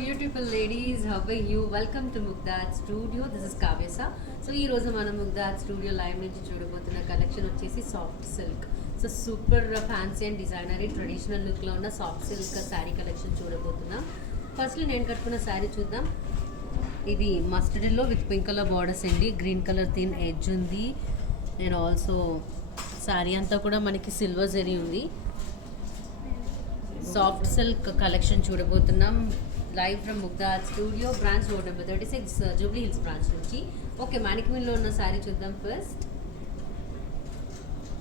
Beautiful ladies, how are you? Welcome to Mugdha's studio. This is Kavyasa. So ఈ రోజు మనం Mugdha's studio live నుంచి చూడబోతున్న కలెక్షన్ వచ్చేసి soft silk. So super fancy and designery traditional లుక్లో ఉన్న సాఫ్ట్ సిల్క్ శారీ కలెక్షన్ చూడబోతున్నాం. ఫస్ట్లీ నేను కట్టుకున్న శారీ చూద్దాం. ఇది మస్టర్డ్లో విత్ పింక్ కలర్ బార్డర్స్ అండి. గ్రీన్ కలర్ థీమ్ ఎడ్జ్ ఉంది. అండ్ ఆల్సో శారీ అంతా కూడా మనకి సిల్వర్ జరీ ఉంది. సాఫ్ట్ సిల్క్ కలెక్షన్ చూడబోతున్నాం live from Mugdha's studio, branch road number 36, Jubilee Hills branch నుంచి. ఓకే, మ్యానిక్విన్లో ఉన్న శారీ చూద్దాం first.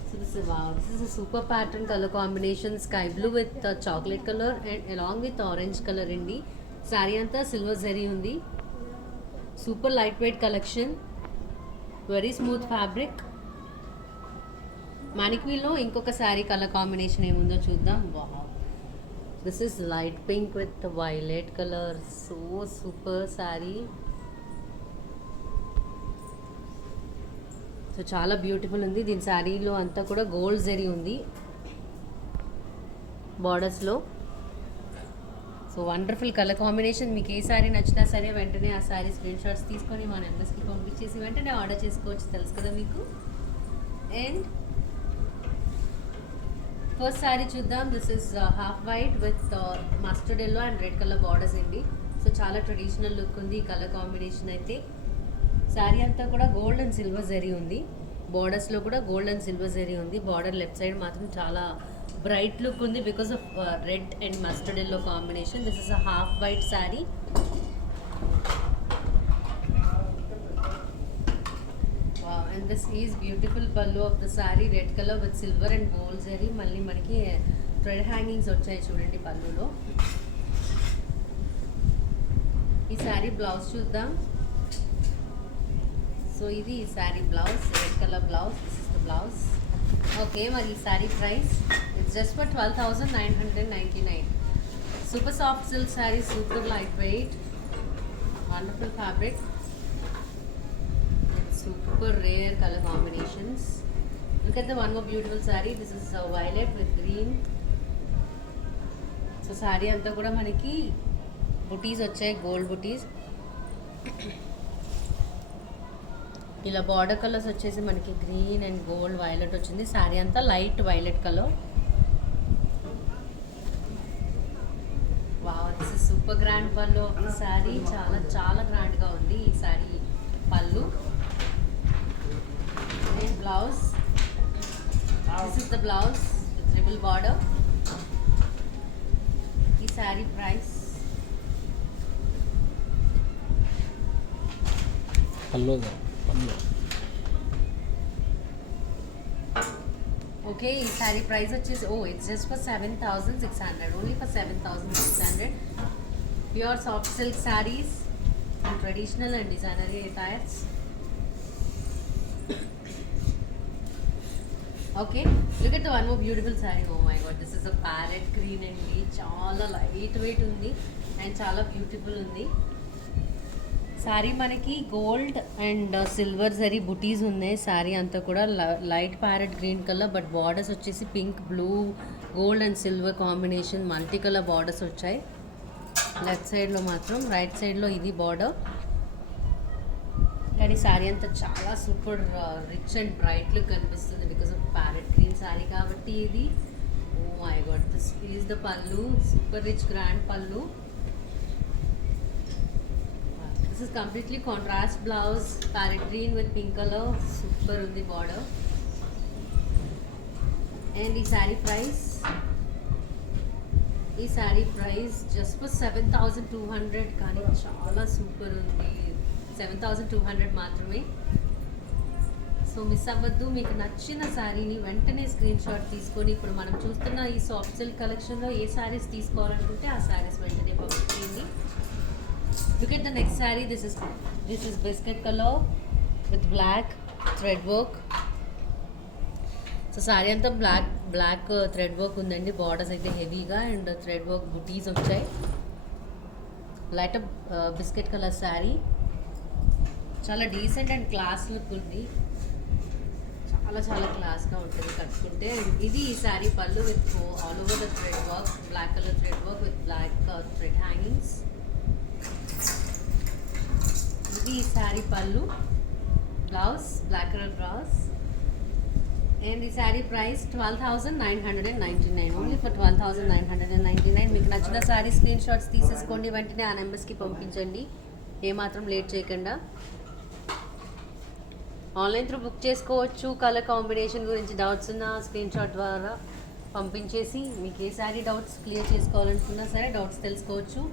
So this is super pattern colour combination, sky blue with chocolate colour and along with orange colour అండి. శారీ అంతా సిల్వర్ జరీ ఉంది. Super light weight collection, very smooth fabric. మ్యానిక్విన్లో ఇంకొక saree colour combination ఏముందో చూద్దాం. Wow, this is light pink with the violet color. So super saree. So చాలా beautiful ఉంది. దీని శారీలో అంతా కూడా గోల్డ్ జరీ ఉంది బార్డర్స్లో. So wonderful colour combination. మీకు ఏ శారీ నచ్చినా సరే వెంటనే ఆ శారీ స్క్రీన్ షాట్స్ తీసుకొని మా నెంబర్స్కి పంపించేసి వెంటనే ఆర్డర్ చేసుకోవచ్చు, తెలుసు కదా మీకు. అండ్ ఫస్ట్ శారీ చూద్దాం. This is half white with mustard yellow and red colour borders అండి. సో చాలా ట్రెడిషనల్ లుక్ ఉంది ఈ కలర్ కాంబినేషన్ అయితే. శారీ అంతా కూడా గోల్డ్ అండ్ సిల్వర్ జరీ ఉంది. బార్డర్స్లో కూడా గోల్డ్ అండ్ సిల్వర్ జరీ ఉంది. బార్డర్ లెఫ్ట్ సైడ్ మాత్రం చాలా బ్రైట్ లుక్ ఉంది because of red and mustard yellow combination. This is a half white sari. And this is beautiful pallu of the saree, red color with silver and gold zari. మళ్ళీ మనకి thread hangings వచ్చాయి చూడండి పళ్ళులో. ఈ శారీ బ్లౌజ్ చూద్దాం. సో ఇది ఈ saree blouse, red colour blouse. This is the blouse. Okay, మరి ఈ sari price it's just for 12,999. Super soft silk sari, super light wait, wonderful fabric, super rare color combinations. Look at the one more beautiful saree. This is violet with green. So saree anta kuda manaki booties వచ్చాయి, gold booties. ఇలా border colours వచ్చేసి మనకి green and gold violet వచ్చింది. శారీ అంతా light violet colour. Wow, this is super grand pallu of the sari. చాలా చాలా గ్రాండ్గా ఉంది ఈ శారీ పళ్ళు. And blouse, this is the blouse with triple border. The saree price pallu. Okay, the saree price is it's just for 7,600, only for 7,600. Pure soft silk sarees and traditional and designer attires. Okay, look at the one more beautiful saree. Oh my god, this is a parrot green అండి. చాలా light wait ఉంది అండ్ చాలా beautiful ఉంది. శారీ మనకి gold and silver zari బుటీస్ ఉన్నాయి. శారీ అంతా కూడా light parrot green colour, but borders వచ్చేసి pink, blue, gold and silver combination multi colour borders వచ్చాయి. లెఫ్ట్ సైడ్లో మాత్రం, రైట్ సైడ్లో ఇది బార్డర్. కానీ శారీ అంతా చాలా super rich and bright look కనిపిస్తుంది because of parrot green saree కాబట్టి ఇది. Oh my god, this is the pallu, super rich grand pallu. This is completely contrast blouse, parrot green with pink colour, super ఉంది బార్డర్. అండ్ ఈ sari price just for 7,200, కానీ చాలా సూపర్ ఉంది. 7,200 మాత్రమే. So miss అవ్వద్దు. మీకు నచ్చిన శారీని వెంటనే స్క్రీన్ షాట్ తీసుకొని, ఇప్పుడు మనం చూస్తున్న ఈ సాఫ్ట్ సిల్క్ కలెక్షన్లో ఏ శారీస్ తీసుకోవాలనుకుంటే ఆ శారీస్ వెంటనే పంపించేయండి. Look at the next sari. This is biscuit colour with black thread work. So sari అంతా బ్లాక్ థ్రెడ్ వర్క్ ఉందండి. బార్డర్స్ అయితే హెవీగా అండ్ థ్రెడ్ వర్క్ బుటీస్ వచ్చాయి. లైట్ బిస్కెట్ కలర్ శారీ, చాలా డీసెంట్ అండ్ క్లాస్ లుక్ ఉంది. చాలా చాలా క్లాస్గా ఉంటుంది కట్టుకుంటే. ఇది ఈ శారీ pallu with all over the thread work, black colour thread work with black thread hangings. ఇది ఈ శారీ pallu, blouse black colour blouse. And ఈ శారీ ప్రైస్ 12,999, ఓన్లీ ఫర్ 12,999. మీకు నచ్చిన శారీ స్క్రీన్ షాట్స్ తీసేసుకోండి, వెంటనే ఆ నెంబర్స్కి పంపించండి, ఏమాత్రం లేట్ చేయకుండా. ఆన్లైన్ త్రూ బుక్ చేసుకోవచ్చు. కలర్ కాంబినేషన్ గురించి డౌట్స్ ఉన్నా స్క్రీన్ షాట్ ద్వారా పంపించేసి మీకు ఏ శారీ డౌట్స్ క్లియర్ చేసుకోవాలనుకున్నా సరే డౌట్స్ తెలుసుకోవచ్చు.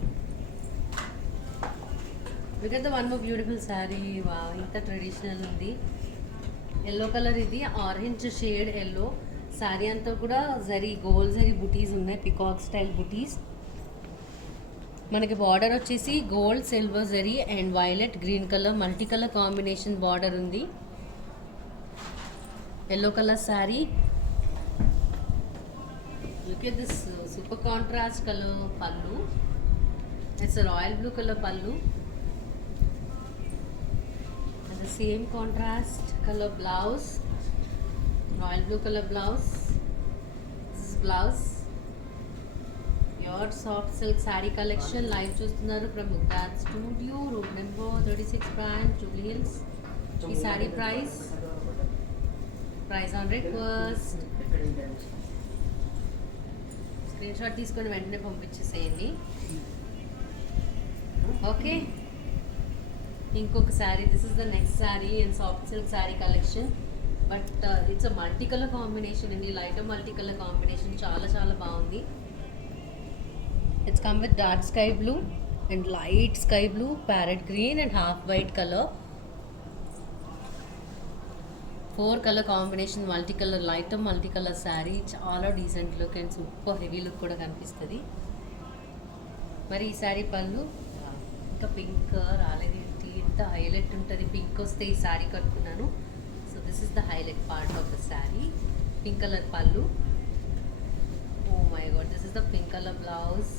Because the one more beautiful sari. వా, ఇంత ట్రెడిషనల్ ఉంది. ఎల్లో కలర్, ఇది ఆరెంజ్ షేడ్ ఎల్లో. శారీ అంతా కూడా గోల్డ్ జరీ బుటీస్ ఉన్నాయి, పికాక్ స్టైల్ బుటీస్. మనకి బార్డర్ వచ్చేసి gold, silver zari and violet green colour multi colour combination border ఉంది. Yellow colour saree. Look at this super contrast colour pallu. It's royal blue colour pallu and the same contrast color blouse, royal blue color blouse. This is blouse. Your soft silk saree collection live చూస్తున్నారు from Mugdad Studio, room number 36 branch, Jubilee Hills. ఈ saree price on request. Screenshot తీసుకొని వెంటనే పంపించేసేయండి. Okay, ఇంకొక saree. This is the next saree and soft silk saree collection. But it's a multi colour combination అండి, light multi colour combination. చాలా చాలా బాగుంది. It's come with dark sky blue and light sky blue, parrot green and half white colour. 4 colour combination multi colour, light multi colour saree. చాలా decent look and super heavy look కూడా కనిపిస్తుంది. మరి ఈ శారీ పళ్ళు ఇంకా పింక్ రాలేదు, ఇంత హైలైట్ ఉంటుంది. పింక్ వస్తే ఈ శారీ కట్టుకున్నాను. So this is the highlight part of the saree. Pink colour pallu. Oh my god, this is the pink colour blouse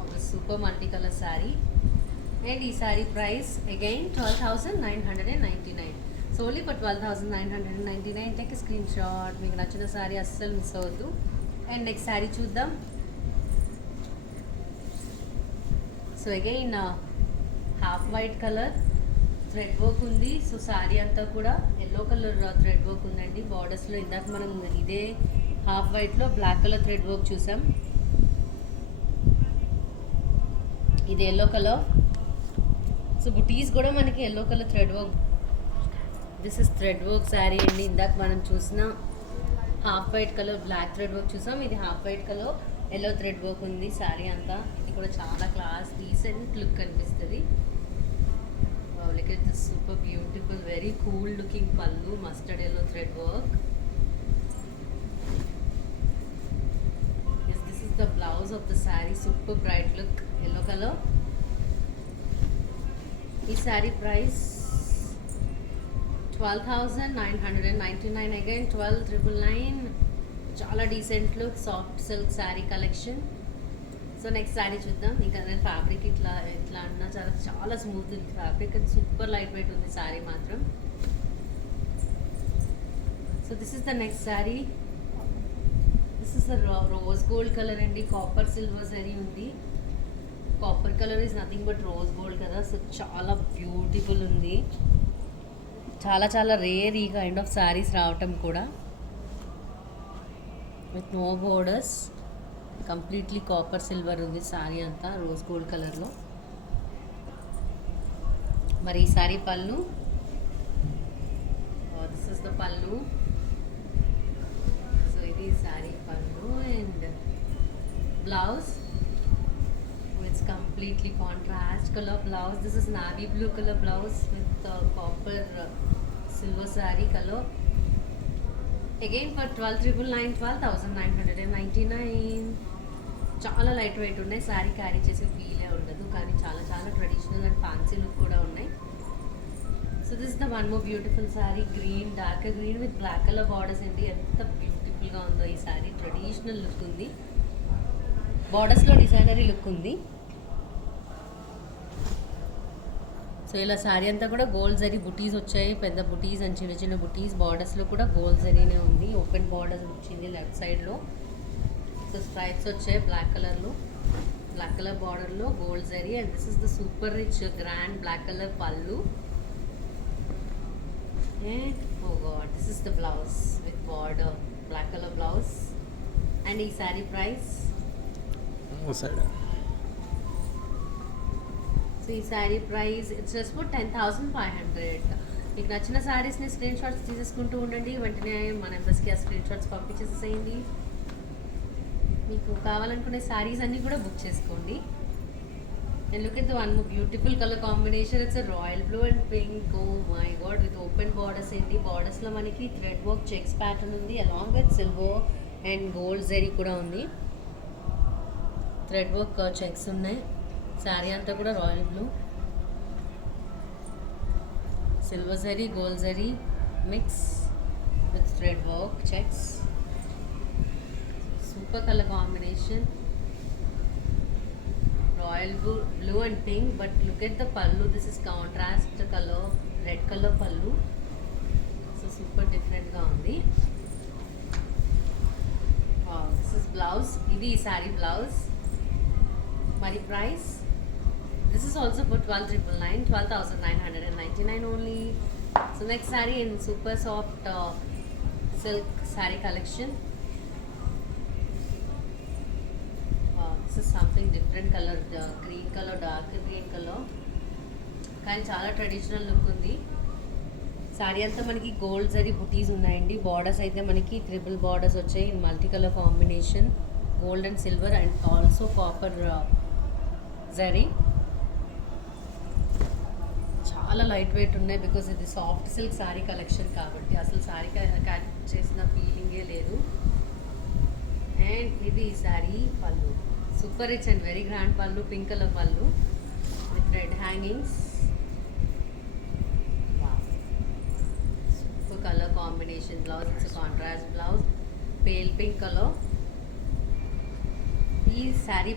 of the super multi colour saree. And ఈ sari price again 12,999. So only for 12,999. Take a screenshot. మీకు నచ్చిన శారీ అస్సలు మిస్ అవ్వద్దు. And next sari చూద్దాం. So again half white colour thread work ఉంది. సో శారీ అంతా కూడా yellow colour thread work ఉందండి బార్డర్స్లో. ఇందాక మనం ఇదే హాఫ్ వైట్లో బ్లాక్ కలర్ థ్రెడ్ వర్క్ చూసాం. ఇది ఎల్లో కలర్. సో బుటీస్ కూడా మనకి yellow colour thread work. This is thread work sari అండి. ఇందాక మనం చూసిన half white colour black thread work చూసాం. ఇది half white colour yellow thread work ఉంది శారీ అంతా. ఇది కూడా చాలా క్లాస్ డీసెంట్ లుక్ కనిపిస్తుంది. Look at this super beautiful, very cool looking pallu, mustard yellow thread work. Yes, this is the blouse of the saree, super bright look, yellow color. This saree price 12,999, again 12,999. చాలా decent look soft silk saree collection. So next sari చూద్దాం. ఇంకా నేను ఫ్యాబ్రిక్ ఇట్లా అన్నా చాలా స్మూత్ ఉంది fabric, and super light wait ఉంది శారీ మాత్రం. So this is the next sari. This is the rose gold colour అండి. కాపర్ సిల్వర్ జరీ ఉంది. Copper colour is nothing but rose gold కదా. సో చాలా బ్యూటిఫుల్ ఉంది. చాలా చాలా రేర్ ఈ కైండ్ ఆఫ్ శారీస్ రావటం కూడా. With no borders, completely copper silver ఉంది శారీ అంతా రోజ్ గోల్డ్ కలర్లో. మరి ఈ శారీ పళ్ళు, దిస్ ఇస్ ద పళ్ళు. సో ఇది శారీ పళ్ళు. And blouse, it's completely contrast colour blouse. This is navy blue colour blouse with copper silver sari colour. Again for 12,999. చాలా లైట్ వెయిట్ ఉన్నాయి. శారీ క్యారీ చేసే ఫీలే ఉండదు, కానీ చాలా చాలా ట్రెడిషనల్ అండ్ ఫ్యాన్సీ లుక్ కూడా ఉన్నాయి. So this is the one more beautiful sari. Green, dark green with black colour borders అండి. ఎంత బ్యూటిఫుల్గా ఉందో ఈ శారీ. ట్రెడిషనల్ లుక్ ఉంది, బార్డర్స్లో డిజైనరీ లుక్ ఉంది. సో ఇలా శారీ అంతా కూడా గోల్డ్ జరీ బుటీస్ వచ్చాయి, పెద్ద బుటీస్ అండ్ చిన్న చిన్న బుటీస్. బార్డర్స్లో కూడా గోల్డ్ జరీనే ఉంది. ఓపెన్ బార్డర్స్ వచ్చింది లెఫ్ట్ సైడ్లో. సో స్ట్రైప్స్ వచ్చాయి బ్లాక్ కలర్లో. బ్లాక్ కలర్ బార్డర్లో gold zari and this is the super rich grand black colour pallu and oh god this is the blouse with border black colour blouse and ఈ sari price so ఈ sari price it's just for 10,500. మీకు నచ్చిన శారీస్ని screen shots తీసేసుకుంటూ ఉండండి, వెంటనే మన మెంబర్స్కి ఆ స్క్రీన్ షాట్స్ పంపించేసేయండి. మీకు కావాలనుకునే శారీస్ అన్నీ కూడా బుక్ చేసుకోండి. And look at the one beautiful colour combination. It's royal blue and pink. Oh my god with open borders ఏంటి, బార్డర్స్లో మనకి థ్రెడ్ వర్క్ చెక్స్ ప్యాటర్న్ ఉంది, along with silver and gold zari కూడా ఉంది. థ్రెడ్ వర్క్ చెక్స్ ఉన్నాయి. శారీ అంతా కూడా royal blue, silver zari, gold zari mix with thread work checks. Super color combination, royal blue and pink, but look at the pallu. This is contrast color, red color pallu, so super different ga undi. Wow, this is blouse. Idi saree blouse. Mari price, this is also for 12,999, 12,999 only. So next saree in super soft silk saree collection. This is something different color, green color, dark green color, కానీ చాలా traditional look ఉంది. శారీ అంతా మనకి గోల్డ్ జరీ బుటీస్ ఉన్నాయండి. బార్డర్స్ అయితే మనకి triple borders వచ్చాయి in multi colour combination, gold and silver and also copper zari. చాలా లైట్ వెయిట్ ఉన్నాయి బికాస్ ఇది సాఫ్ట్ సిల్క్ శారీ కలెక్షన్ కాబట్టి అసలు శారీ క్యారీ చేసిన ఫీలింగే లేదు. అండ్ ఇది శారీ పళ్ళు, super rich and very grand pallu, pink color pallu with red hangings. Wow, super color combination blouse. It's a contrast blouse, pale pink color. ఈ శారీ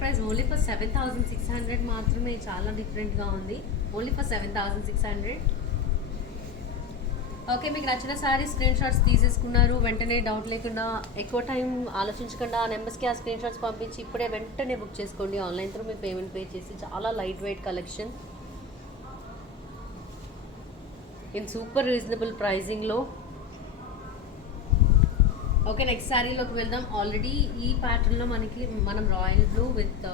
ప్రైస్ ఓన్లీ ఫర్ 7,600 మాత్రమే. చాలా డిఫరెంట్గా ఉంది. Only for 7,600. ఓకే, మీకు నచ్చిన సారీ స్క్రీన్ షాట్స్ తీసేసుకున్నారు, వెంటనే డౌట్ లేకుండా ఎక్కువ టైం ఆలోచించకుండా ఆ నెంబర్స్కి ఆ స్క్రీన్ షాట్స్ పంపించి ఇప్పుడే వెంటనే బుక్ చేసుకోండి. ఆన్లైన్ త్రూ మీ పేమెంట్ పే చేసి. చాలా light weight collection in super reasonable ప్రైజింగ్లో. ఓకే, నెక్స్ట్ శారీలోకి వెళ్దాం. ఆల్రెడీ ఈ ప్యాటర్న్లో మనం royal blue with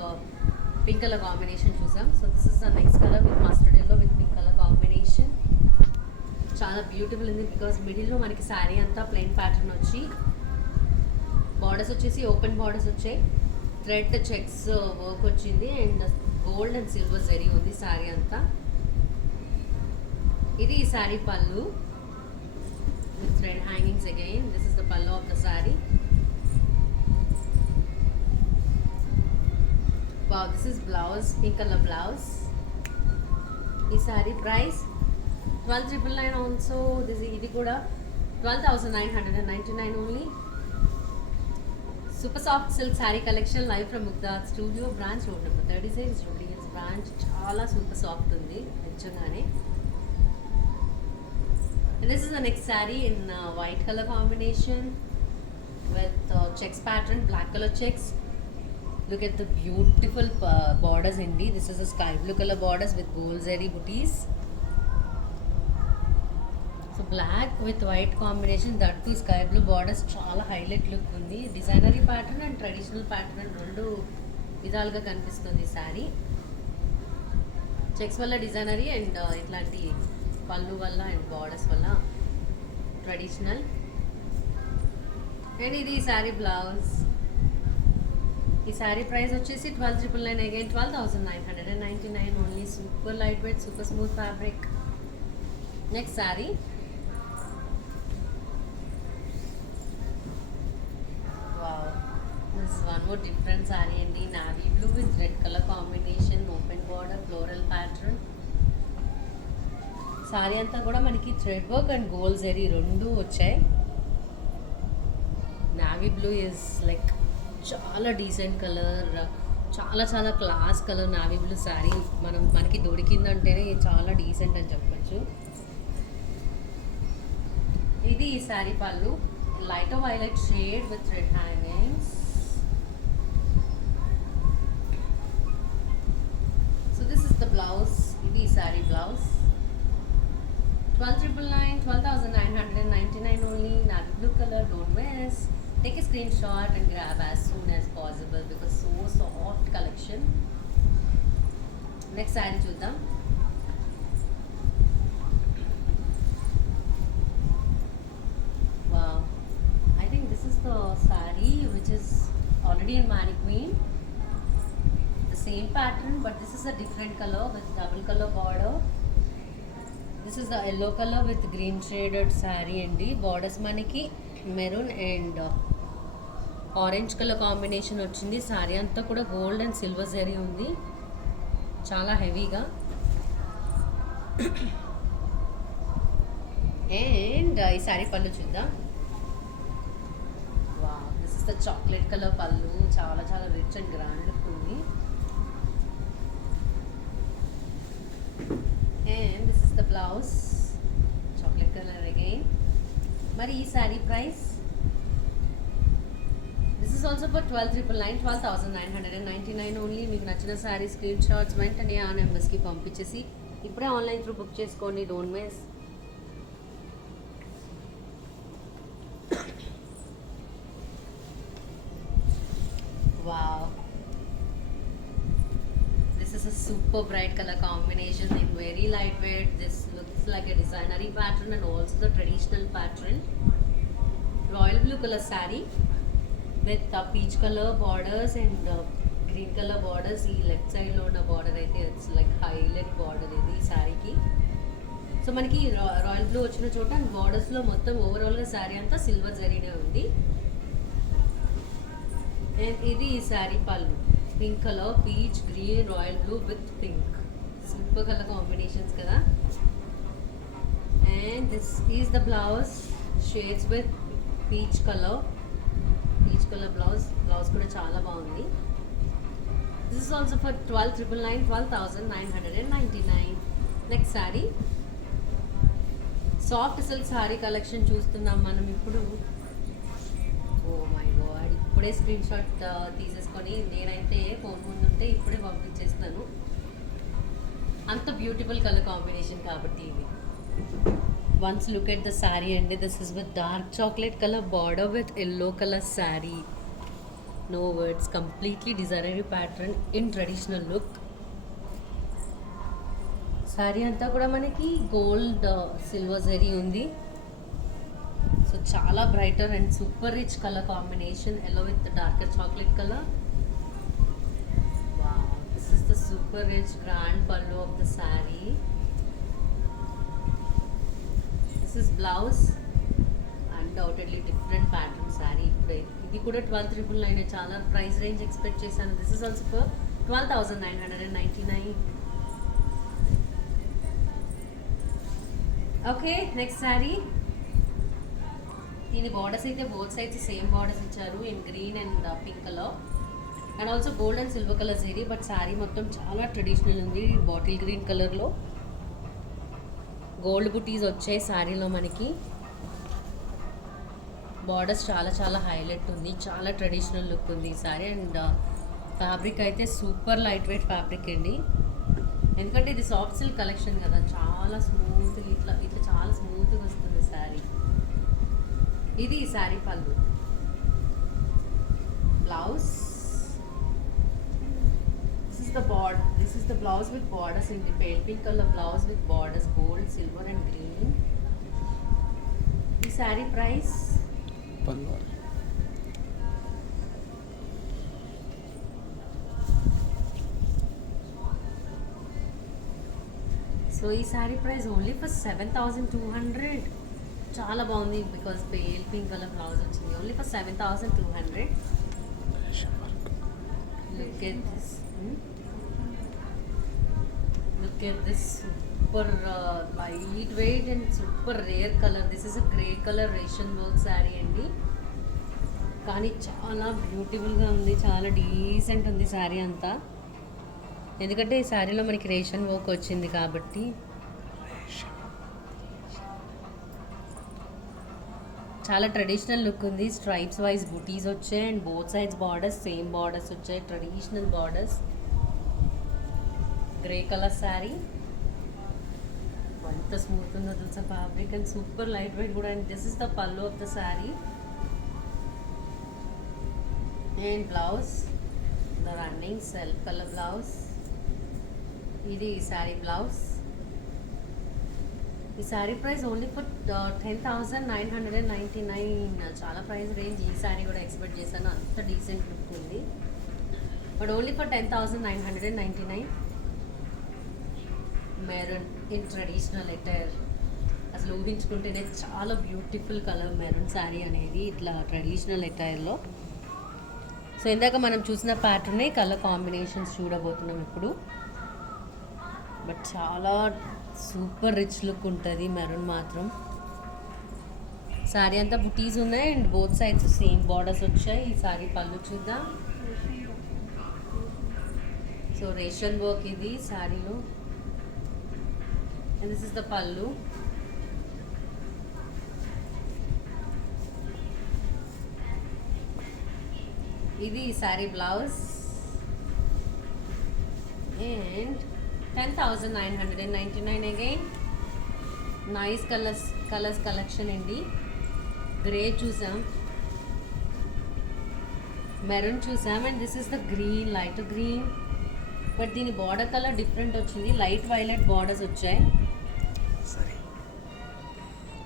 pink colour combination చూసాం. So this is the next colour with mustard yellow with pink colour combination. చాలా బ్యూటిఫుల్ ఉంది బికాజ్ మిడిల్లో మనకి శారీ అంతా ప్లెయిన్ ప్యాటర్న్ వచ్చి బార్డర్స్ వచ్చేసి ఓపెన్ బార్డర్స్ వచ్చాయి, థ్రెడ్ చెక్స్ వర్క్ వచ్చింది and gold and silver zari ఉంది శారీ అంతా. ఇది ఈ శారీ pallu with thread hangings again. This is the pallu of the saree. Wow, this is blouse, pink colour blouse. ఈ శారీ ప్రైస్ 12,999 ఆల్సో. ఇది కూడా 12,999 only. Super soft silk saree collection live from Mugdha's studio, branch road number 36, Jubilee Hills branch. చాలా super soft ఉంది నిజంగానే. This is the next saree in white colour combination with checks pattern, black colour checks. Look at the beautiful borders అండి. This is the sky blue colour borders with gold zari butis. So black with white combination, that too sky blue borders. చాలా highlight look ఉంది. Designery pattern and traditional pattern రెండు విధాలుగా కనిపిస్తుంది saree. Checks వల్ల designery and ఇట్లాంటి పళ్ళు వల్ల and borders వల్ల traditional. And ఇది ఈ శారీ బ్లౌజ్. ఈ శారీ ప్రైస్ వచ్చేసి 12,999 again 12,999 only. Super light weight, super smooth fabric. Next sari one more different saree అండి. navy blue with red color combination, open border, floral pattern. Sorry అంతా కూడా మనకి thread work and gold zari రెండు వచ్చాయి. నావీ బ్లూ ఇస్ లైక్ చాలా decent colour, చాలా చాలా class colour. Navy blue sari మనకి దొరికిందంటేనే చాలా డీసెంట్ అని చెప్పచ్చు. ఇది ఈ శారీ పళ్ళు, light violet shade with red hangings. is the blouse. ఇది saree blouse. 12,999, 12,999 only. Navy blue color. Don't miss. Take a screenshot and grab as soon as possible because so soft collection. Next saree చూద్దాం. Wow. I think this is the saree which is already in mannequin. The same pattern, but this is a different color with double color border. This is the yellow color with green shaded saree అండి. బార్డర్స్ మనకి maroon and orange colour combination వచ్చింది. సారీ అంతా కూడా gold and silver zari ఉంది, చాలా హెవీగా. అండ్ ఈ సారీ పళ్ళు చూద్దాం. Wow, this is the chocolate colour పళ్ళు. చాలా చాలా రిచ్ అండ్ గ్రాండ్ లుక్ ఉంది. And this is the blouse, chocolate color again. మరి ఈ sari price, this is also for 12,999, 12,999 ఓన్లీ. మీకు నచ్చిన సారీ స్క్రీన్ షాట్స్ వెంటనే ఆ నెంబర్స్కి పంపించేసి ఇప్పుడే ఆన్లైన్ త్రూ బుక్ చేసుకోండి. Don't miss. Wow, this is a super bright color combination in very lightweight. This looks like a designery pattern and also the traditional pattern. Royal blue color saree with peach color borders and green color borders. ఈ left side లో ఉన్న బార్డర్ అయితే it's like highlight border ఇది ఈ శారీకి. సో మనకి royal blue వచ్చిన చోట బార్డర్స్ లో మొత్తం ఓవరాల్ గా శారీ అంతా సిల్వర్ జరీనే ఉంది. అండ్ ఇది ఈ శారీ pallu, pink colour, peach, green, royal blue with pink. Super colour combinations కదా. And this is the blouse, shades with peach colour blouse. Blouse కూడా చాలా బాగుంది. This is also for 12,999, 12,999. Next saree, soft silk saree collection చూస్తున్నాం మనం ఇప్పుడు. ఓ మై గాడ్, ఇప్పుడే screenshot తీసేసుకొని నేనైతే ఫోన్ ముందు ఉంటే ఇప్పుడే పంపించేస్తాను. అంత బ్యూటిఫుల్ కలర్ కాంబినేషన్ కాబట్టి ఇది. Once look at the saree అండి. This is with dark chocolate colour border with yellow colour saree. No words, completely designery pattern in traditional look. Saree అంతా కూడా మనకి గోల్డ్ సిల్వర్ జరీ ఉంది. సో చాలా brighter and super rich colour combination, yellow with darker chocolate colour. Wow, this is the super rich grand pallu of the saree. This is blouse, undoubtedly different pattern saree. ఇప్పుడే ఇది కూడా 12,999. చాలా price range expect చేశాను. This is also for 12,999. Okay, next sari. దీని బార్డర్స్ అయితే both sides same borders ఇచ్చారు in green and pink colour and also gold and silver colour zari. బట్ శారీ మొత్తం చాలా ట్రెడిషనల్ ఉంది. బాటిల్ గ్రీన్ కలర్లో గోల్డ్ బుటీస్ వచ్చాయి శారీలో మనకి. బార్డర్స్ చాలా చాలా హైలైట్ ఉంది, చాలా ట్రెడిషనల్ లుక్ ఉంది ఈ శారీ. అండ్ ఫ్యాబ్రిక్ అయితే సూపర్ లైట్ వెయిట్ ఫ్యాబ్రిక్ అండి. ఎందుకంటే ఇది సాఫ్ట్ సిల్క్ కలెక్షన్ కదా, చాలా స్మూత్గా ఇట్లా చాలా స్మూత్గా వస్తుంది శారీ. ఇది ఈ శారీ pallu. Blouse, this is the blouse with borders in the pale pink colour blouse with borders gold, silver and green. ఈ శారీ ప్రైస్ సో ఈ శారీ ప్రైస్ ఓన్లీ ఫర్ 7,200. చాలా బాగుంది because pale pink colour blouse వచ్చింది. Only for 7,200. Look at this, look at this super light weight and super rare colour. This is a grey colour ration work sari అండి, కానీ చాలా బ్యూటిఫుల్గా ఉంది, చాలా డీసెంట్ ఉంది శారీ అంతా. ఎందుకంటే ఈ శారీలో మనకి రేషన్ వర్క్ వచ్చింది కాబట్టి చాలా ట్రెడిషనల్ లుక్ ఉంది. స్ట్రైప్స్ వైజ్ బుటీస్ వచ్చాయి and both sides borders same borders వచ్చాయి, traditional borders. Grey colour saree. ఎంత స్మూత్ ఉందో తెలుసా fabric, and super light weight కూడా. And this is the pallu of the saree and blouse, the running self colour blouse. ఇది sari blouse. ఈ sari price only for 10,999. చాలా price range. ఈ శారీ కూడా ఎక్స్పెక్ట్ చేశాను, అంత డీసెంట్ లుక్ ఉంది. But only for 10,999. Maroon in traditional attire. అసలు ఊహించుకుంటేనే చాలా బ్యూటిఫుల్ కలర్ మెరూన్ శారీ అనేది ఇట్లా ట్రెడిషనల్ అటైర్లో. సో ఇందాక మనం చూసిన ప్యాటర్నే కలర్ కాంబినేషన్స్ చూడబోతున్నాం ఇప్పుడు. బట్ చాలా సూపర్ రిచ్ లుక్ ఉంటుంది మెరూన్ మాత్రం. శారీ అంతా బుటీస్ ఉన్నాయి and both sides same borders వచ్చాయి. ఈ శారీ పళ్ళు చూద్దాం. సో రేషన్ వర్క్ ఇది శారీలో. And this is the pallu. Idi saree blouse and 10,999 again. Nice colors collection indi. Grey choosam, maroon choosam, and this is the green, lighter green. But దీని border colour different వచ్చింది, light violet borders వచ్చాయి.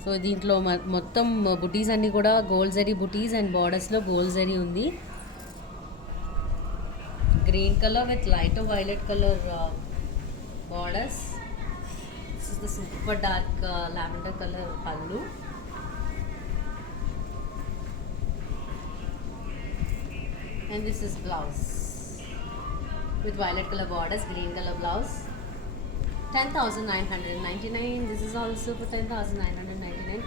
సో దీంట్లో మొత్తం బుటీస్ అన్నీ కూడా gold zari బుటీస్ అండ్ బార్డర్స్లో gold zari ఉంది. Green colour with light violet colour borders. This is the super dark lavender colour pallu. And this is blouse with violet color borders, green color blouse. 10,999. This is also for 10,999.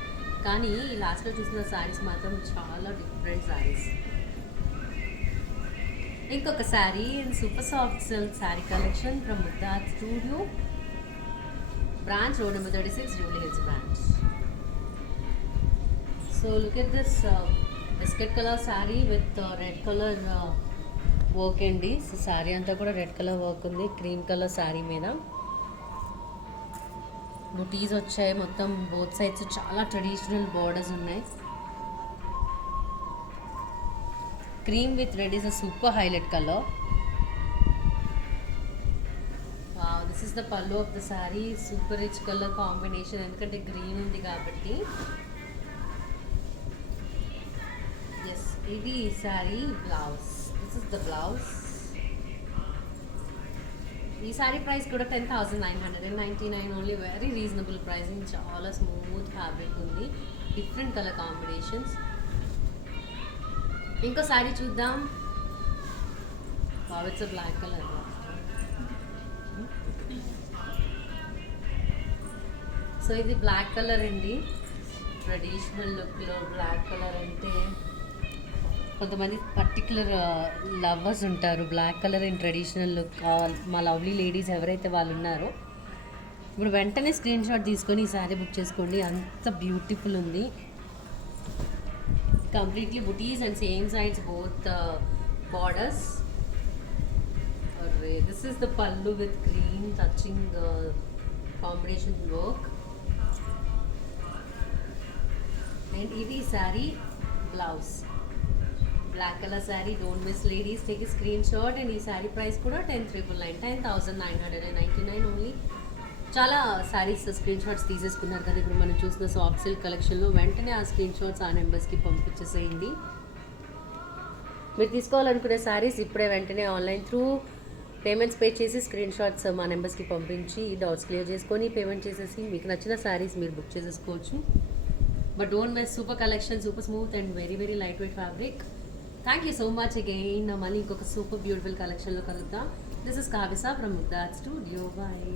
కానీ ఈ లాస్ట్లో చూసిన శారీస్ మాత్రం చాలా different sarees. ఇంకొక saree and super soft silk saree collection from Mugdha's studio, branch road number 36, Jubilee Hills branch. So look at this biscuit colour saree with red colour work అండి. So sari అంతా కూడా రెడ్ కలర్ వర్క్ ఉంది క్రీమ్ కలర్ శారీ మీద. బుటీస్ వచ్చాయి మొత్తం బోత్ సైడ్స్. చాలా ట్రెడిషనల్ బోర్డర్స్ ఉన్నాయి. Cream with red is a super highlight colour. Wow, this is the pallu of the sari. Super rich colour combination, ఎందుకంటే గ్రీన్ ఉంది కాబట్టి. ఎస్, ఇది sari blouse. This is the blouse. ఈ సారీ ప్రైస్ కూడా 10,999 ఓన్లీ. Very reasonable pricing. చాలా smooth fabric ఉంది, different colour combinations. ఇంకో సారీ చూద్దాం. It's black colour. సో ఇది బ్లాక్ కలర్ అండి. ట్రెడిషనల్ లుక్లో బ్లాక్ కలర్ అంటే కొంతమంది పర్టికులర్ లవర్స్ ఉంటారు. Black colour in traditional look. మా లవ్లీ లేడీస్ ఎవరైతే వాళ్ళు ఉన్నారో ఇప్పుడు వెంటనే స్క్రీన్ షాట్ తీసుకొని ఈ శారీ బుక్ చేసుకోండి. అంత బ్యూటిఫుల్ ఉంది. Completely butis and same sides both borders. This is the pallu with green touching combination work. And ఇది sari blouse. Black colour saree. Don't miss ladies, take screenshot. And ఈ శారీ ప్రైస్ కూడా 10,999, 10,999 ఓన్లీ. చాలా శారీస్ స్క్రీన్ షాట్స్ తీసేసుకున్నారు కదా ఇప్పుడు మనం చూసిన సాఫ్ట్ సిల్క్ కలెక్షన్లో. వెంటనే ఆ స్క్రీన్ షాట్స్ ఆ నెంబర్స్కి పంపించేసేయండి. మీరు తీసుకోవాలనుకునే శారీస్ ఇప్పుడే వెంటనే ఆన్లైన్ త్రూ పేమెంట్స్ పే చేసి స్క్రీన్ షాట్స్ మా నెంబర్స్కి పంపించి డౌట్స్ క్లియర్ చేసుకొని పేమెంట్ చేసేసి మీకు నచ్చిన శారీస్ మీరు బుక్ చేసేసుకోవచ్చు. But don't miss super collection, super smooth and very very light weight fabric. Thank you so much again. మళ్ళీ ఇంకొక సూపర్ బ్యూటిఫుల్ కలెక్షన్లో కలుద్దాం. This is Kavya from Mugdha's studio. Bye.